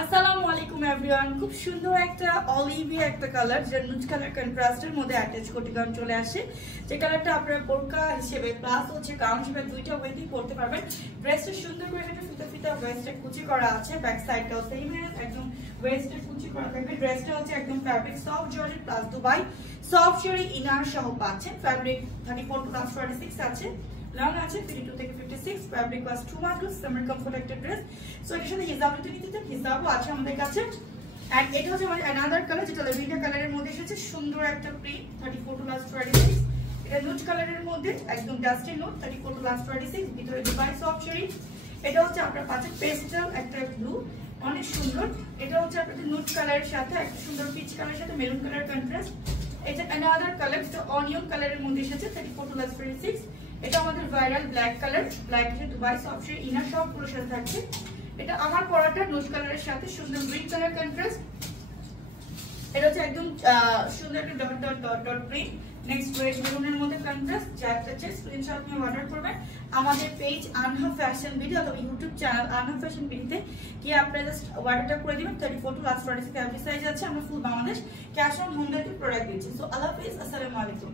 আসসালামু আলাইকুম এভরিওয়ান। খুব সুন্দর একটা অলিভিয়া একটা কালার, যেটা নুড কালার কন্ট্রাস্টের মধ্যে অ্যাটাচ কোটিগাউন চলে আসে। যে কালারটা আপনারা বোরকা হিসেবে প্লাস হচ্ছে গাউন হিসেবে দুইটা ওয়েতেই পরতে পারবেন। ড্রেসটা সুন্দর করে একটা ফিতা ফিতা ওয়েস্টে কুচি করা আছে, ব্যাক সাইডটাও সেম একদম ওয়েস্টে কুচি করা থাকবে। ড্রেসটা হচ্ছে একদম fabric soft georgette plus Dubai soft sari inner সহ পাচ্ছেন। ফ্যাব্রিক 34 to 46 আছে, লং আছে 52 থেকে 56। ফ্যাব্রিক ওয়াজ 2 মাত্র সামার কমফোর্ট একটা ড্রেস। সো এটার সাথে হিজাব যদি নিতে চান হিজাবও আছে আমাদের কাছে। এন্ড এটা হচ্ছে আমাদের অ্যানাদার কালার, যেটা ল্যাভেন্ডার কালারের মধ্যে এসেছে। সুন্দর একটা প্রিন্ট 34 to 46। এটা নুড কালারের মধ্যে একদম ডাস্টি নুড 34 to 46, ভিতরে দুবাই সফট শাড়ি। এটা হচ্ছে আপনার পাচ্ছে পেস্টেল একটা ব্লু, অনেক সুন্দর। এটা হচ্ছে আপনাদের নুড কালারের সাথে একটা সুন্দর পিচ কালারের সাথে মেরুন কালার কন্ট্রাস্ট। এটা অ্যানাদার কালার, এটা অনিয়ন কালারের মধ্যে এসেছে 34 to 46। এটা আমাদের ভাইরাল ব্ল্যাক কালার, ব্ল্যাক এর দুবাই সফট শাড়ি ইনার সবগুলোর সাথে থাকছে। এটা আমার পরাটা নুড কালারের সাথে সুন্দর গ্রিন কালার কন্ট্রাস্ট। এটা হচ্ছে একদম সুন্দর একটা dot dot dot dot print. Next red মেরুনের মধ্যে কন্ট্রাস্ট। যার কাছে স্ক্রিনশট নিয়ে অর্ডার করবেন। আমাদের পেজ আনহা ফ্যাশন ভিডিও অথবা ইউটিউব চ্যানেল আনহা ফ্যাশন ভিডিওতে কি আপনারা জাস্ট অর্ডারটা করে দিবেন। 34 to 46 এভরি সাইজ আছে। আমরা full Bangladesh cash on home delivery product দিচ্ছি। সো আল্লাহ হাফেজ, আসসালামু আলাইকুম।